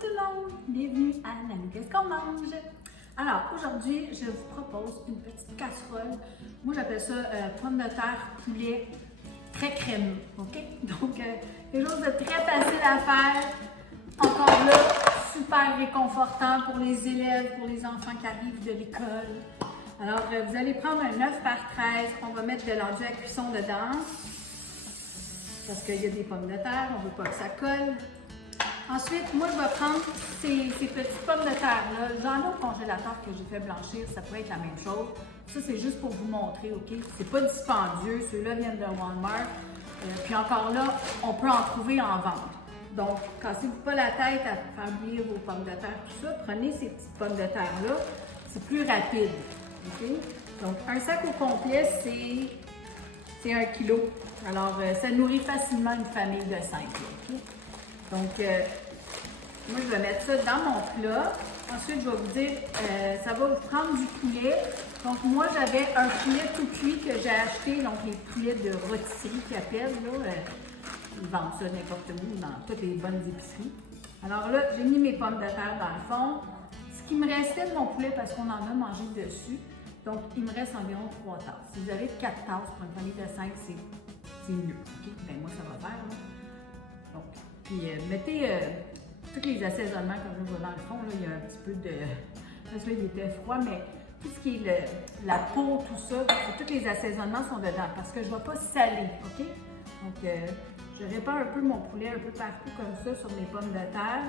tout le monde! Bienvenue à Nanou, qu'est-ce qu'on mange? Alors, aujourd'hui, je vous propose une petite casserole. Moi, j'appelle ça pommes de terre poulet très crémeux, ok? Donc, quelque chose de très facile à faire. Encore là, super réconfortant pour les élèves, pour les enfants qui arrivent de l'école. Alors, vous allez prendre un 9 par 13, on va mettre de l'enduit à cuisson dedans. Parce qu'il y a des pommes de terre, on ne veut pas que ça colle. Ensuite, moi, je vais prendre ces petites pommes de terre-là. J'en ai au congélateur que j'ai fait blanchir, ça pourrait être la même chose. Ça, c'est juste pour vous montrer, OK? C'est pas dispendieux, ceux-là viennent de Walmart. Puis encore là, on peut en trouver en vente. Donc, cassez-vous pas la tête à faire bouillir vos pommes de terre, tout ça. Prenez ces petites pommes de terre-là, c'est plus rapide, OK? Donc, un sac au complet, c'est 1 kilo. Alors, ça nourrit facilement une famille de 5, OK? Donc, moi, je vais mettre ça dans mon plat. Ensuite, je vais vous dire, ça va vous prendre du poulet. Donc, moi, j'avais un poulet tout cuit que j'ai acheté, donc les poulets de rôtisserie qu'ils appellent, là. Ils vendent ça n'importe où, dans toutes les bonnes épiceries. Alors là, j'ai mis mes pommes de terre dans le fond. Ce qui me restait de mon poulet, parce qu'on en a mangé dessus, donc il me reste environ 3 tasses. Si vous avez 4 tasses pour une famille de 5, c'est mieux. Okay? Ben, moi, ça va faire, là. Donc, puis mettez tous les assaisonnements, comme je vois dans le fond, là, il y a un petit peu de... Parce que là, il était froid, mais tout ce qui est la peau, tout ça, tous les assaisonnements sont dedans, parce que je ne vais pas saler, OK? Donc, je répare un peu mon poulet un peu partout comme ça sur mes pommes de terre.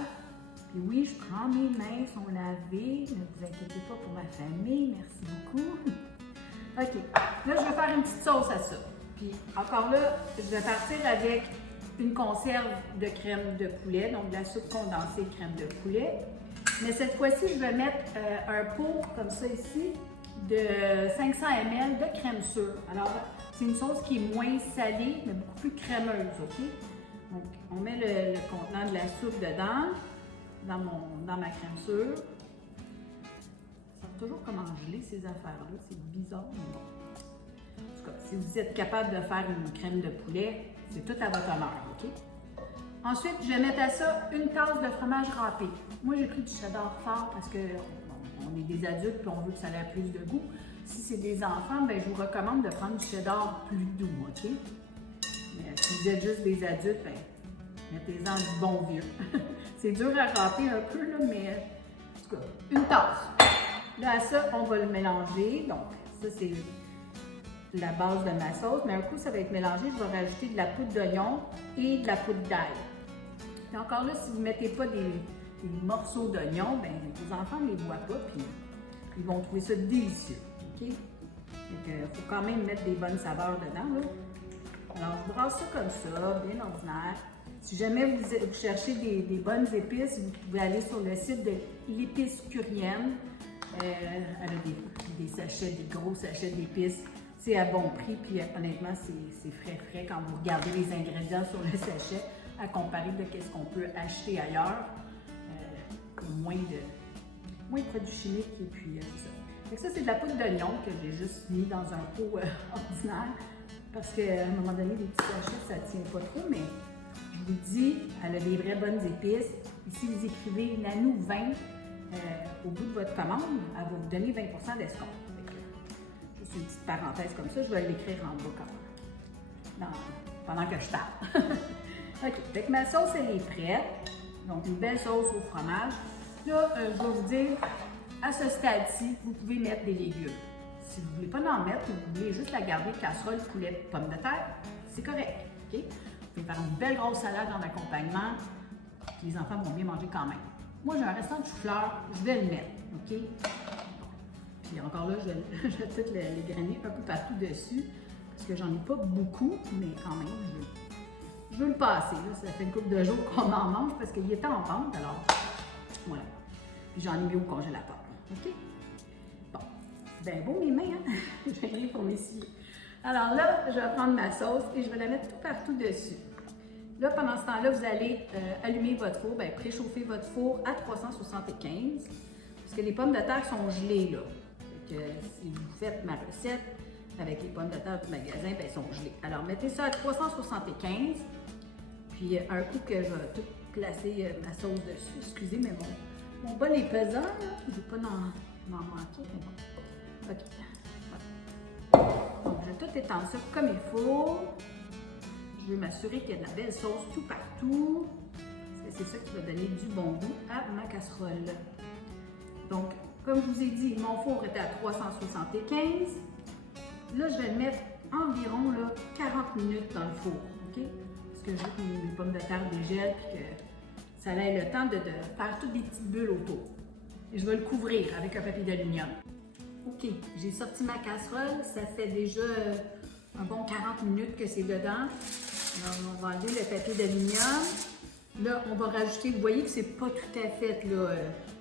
Puis oui, je prends mes mains, sont lavées, ne vous inquiétez pas pour ma famille, merci beaucoup. OK, là, je vais faire une petite sauce à ça. Puis encore là, je vais partir avec une conserve de crème de poulet, donc de la soupe condensée crème de poulet. Mais cette fois-ci, je vais mettre un pot comme ça ici de 500 ml de crème sûre. Alors, c'est une sauce qui est moins salée, mais beaucoup plus crémeuse, OK? Donc, on met le contenant de la soupe dedans, dans ma crème sûre. Ça sent toujours comme en gelée, ces affaires-là. C'est bizarre, mais bon. En tout cas, si vous êtes capable de faire une crème de poulet, c'est tout à votre honneur, OK? Ensuite, je vais mettre à ça une tasse de fromage râpé. Moi, j'ai pris du cheddar fort parce qu'on est des adultes et on veut que ça ait plus de goût. Si c'est des enfants, bien, je vous recommande de prendre du cheddar plus doux, OK? Mais si vous êtes juste des adultes, bien, mettez-en du bon vieux. C'est dur à râper un peu, là, mais en tout cas, une tasse. Là, à ça, on va le mélanger. Donc, ça, c'est la base de ma sauce, mais un coup, ça va être mélangé. Je vais rajouter de la poudre d'oignon et de la poudre d'ail. Et encore là, si vous ne mettez pas des morceaux d'oignon, bien, les enfants ne les voient pas, puis ils vont trouver ça délicieux. OK? Donc, il faut quand même mettre des bonnes saveurs dedans, là. Alors, je brasse ça comme ça, bien ordinaire. Si jamais vous cherchez des bonnes épices, vous pouvez aller sur le site de l'épice Curienne. Elle a des sachets, des gros sachets d'épices. C'est à bon prix, puis honnêtement, c'est frais quand vous regardez les ingrédients sur le sachet, à comparer de ce qu'on peut acheter ailleurs. Moins de produits chimiques, et puis c'est ça. Donc ça, c'est de la poudre d'oignon que j'ai juste mis dans un pot ordinaire, parce qu'à un moment donné, les petits sachets, ça ne tient pas trop, mais je vous dis, elle a des vraies bonnes épices. Ici, vous écrivez Nanou 20 au bout de votre commande, elle va vous donner 20% d'escompte. Juste une petite parenthèse comme ça, je vais l'écrire en bas pendant que je parle. OK, donc ma sauce, elle est prête. Donc, une belle sauce au fromage. Là, je vais vous dire, à ce stade-ci, vous pouvez mettre des légumes. Si vous ne voulez pas en mettre, vous voulez juste la garder casserole, poulet, pommes de terre, c'est correct. OK? Vous pouvez faire une belle grosse salade en accompagnement. Les enfants vont bien manger quand même. Moi, j'ai un restant de chou-fleur, je vais le mettre. OK? Puis encore là, je vais peut-être les grainer un peu partout dessus, parce que j'en ai pas beaucoup, mais quand même, je veux le passer. Là. Ça fait une couple de jours qu'on en mange parce qu'il était en vente, alors voilà. Puis j'en ai mis au congélateur. OK? Bon. C'est bien beau mes mains, hein? J'ai rien pour m'essuyer. Alors là, je vais prendre ma sauce et je vais la mettre tout partout dessus. Là, pendant ce temps-là, vous allez allumer votre four, bien, préchauffer votre four à 375, parce que les pommes de terre sont gelées, là. Donc, si vous faites ma recette avec les pommes de terre du magasin, bien, elles sont gelées. Alors, mettez ça à 375. Puis un coup que je vais tout placer ma sauce dessus. Excusez, mais mon bol est pesant, là. Je ne veux pas m'en manquer, mais bon. OK. Donc, je vais tout étendre ça comme il faut. Je veux m'assurer qu'il y a de la belle sauce tout partout. Parce que c'est ça qui va donner du bon goût à ma casserole. Donc, comme je vous ai dit, mon four était à 375. Là, je vais le mettre environ là, 40 minutes dans le four. OK? Parce que je veux que mes pommes de terre dégèlent et que ça ait le temps de faire toutes des petites bulles autour. Et je vais le couvrir avec un papier d'aluminium. OK, j'ai sorti ma casserole. Ça fait déjà un bon 40 minutes que c'est dedans. Alors, on va enlever le papier d'aluminium. Là, on va rajouter, vous voyez que c'est pas tout à fait, là,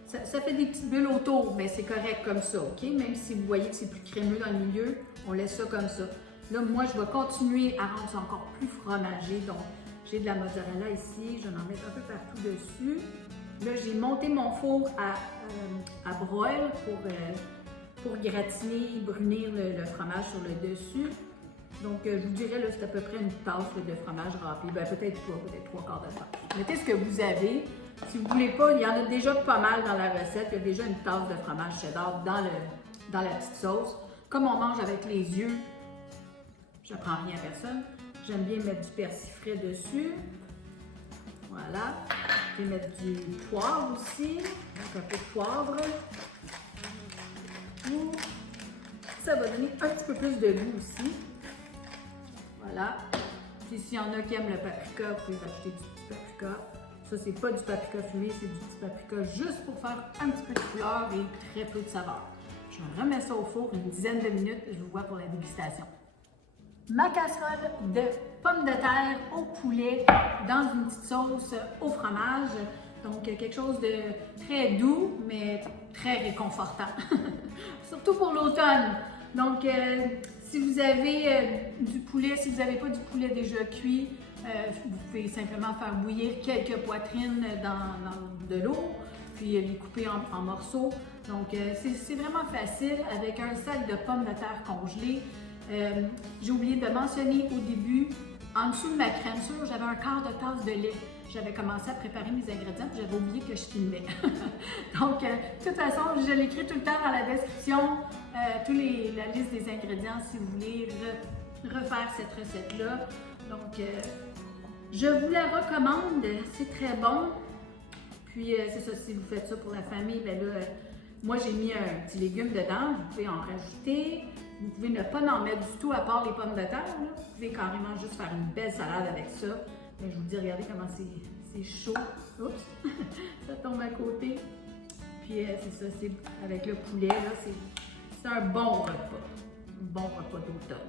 ça fait des petites bulles autour, mais c'est correct comme ça, OK? Même si vous voyez que c'est plus crémeux dans le milieu, on laisse ça comme ça. Là, moi, je vais continuer à rendre ça encore plus fromagé. Donc, j'ai de la mozzarella ici, je vais en mettre un peu partout dessus. Là, j'ai monté mon four à broil pour gratiner, brunir le fromage sur le dessus. Donc, je vous dirais, là, c'est à peu près une tasse de fromage râpé. Ben, peut-être pas, peut-être 3/4 de tasse. Mettez ce que vous avez. Si vous ne voulez pas, il y en a déjà pas mal dans la recette. Il y a déjà une tasse de fromage cheddar dans la petite sauce. Comme on mange avec les yeux, je n'apprends rien à personne. J'aime bien mettre du persil frais dessus. Voilà. Je vais mettre du poivre aussi. Donc, un peu de poivre. Ça va donner un petit peu plus de goût aussi. Voilà. Puis s'il y en a qui aiment le paprika, vous pouvez rajouter du petit paprika. Ça, c'est pas du paprika fumé, c'est du petit paprika juste pour faire un petit peu de couleur et très peu de saveur. Je remets ça au four une dizaine de minutes et je vous vois pour la dégustation. Ma casserole de pommes de terre au poulet dans une petite sauce au fromage. Donc, quelque chose de très doux, mais très réconfortant. Surtout pour l'automne. Donc, si vous avez du poulet, si vous n'avez pas du poulet déjà cuit, vous pouvez simplement faire bouillir quelques poitrines dans de l'eau, puis les couper en morceaux. Donc, c'est vraiment facile avec un sac de pommes de terre congelées. J'ai oublié de mentionner au début, en dessous de ma crème sûre, j'avais un quart de tasse de lait. J'avais commencé à préparer mes ingrédients, puis j'avais oublié que je filmais. Donc, de toute façon, je l'écris tout le temps dans la description, la liste des ingrédients si vous voulez refaire cette recette-là. Donc, je vous la recommande, c'est très bon. Puis, c'est ça, si vous faites ça pour la famille, ben là, moi j'ai mis un petit légume dedans, vous pouvez en rajouter. Vous pouvez ne pas en mettre du tout à part les pommes de terre. Là. Vous pouvez carrément juste faire une belle salade avec ça. Mais je vous dis, regardez comment c'est chaud. Oups, ça tombe à côté. Puis c'est ça, c'est avec le poulet, là, c'est un bon repas. Un bon repas d'automne.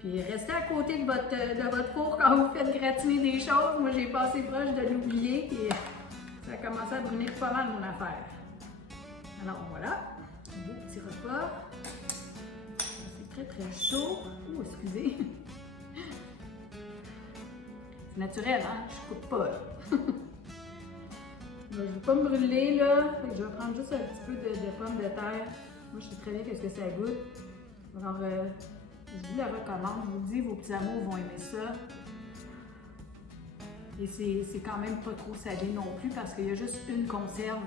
Puis restez à côté de votre four quand vous faites gratiner des choses. Moi, j'ai passé proche de l'oublier et ça a commencé à brunir pas mal mon affaire. Alors voilà, un beau petit repas. C'est très chaud. Oh, excusez. C'est naturel, hein? Je coupe pas, là. Je ne veux pas me brûler, là. Fait que je vais prendre juste un petit peu de pommes de terre. Moi, je sais très bien ce que ça goûte. Alors, je vous la recommande. Je vous dis, vos petits amours vont aimer ça. Et c'est quand même pas trop salé non plus parce qu'il y a juste une conserve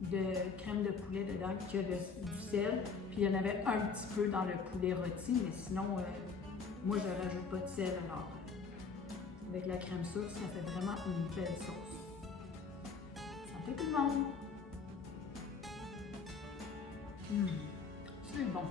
de crème de poulet dedans qui a du sel. Puis il y en avait un petit peu dans le poulet rôti, mais sinon, moi, je rajoute pas de sel. Alors, avec la crème sûre, ça fait vraiment une belle sauce. Santé tout le monde! C'est bon!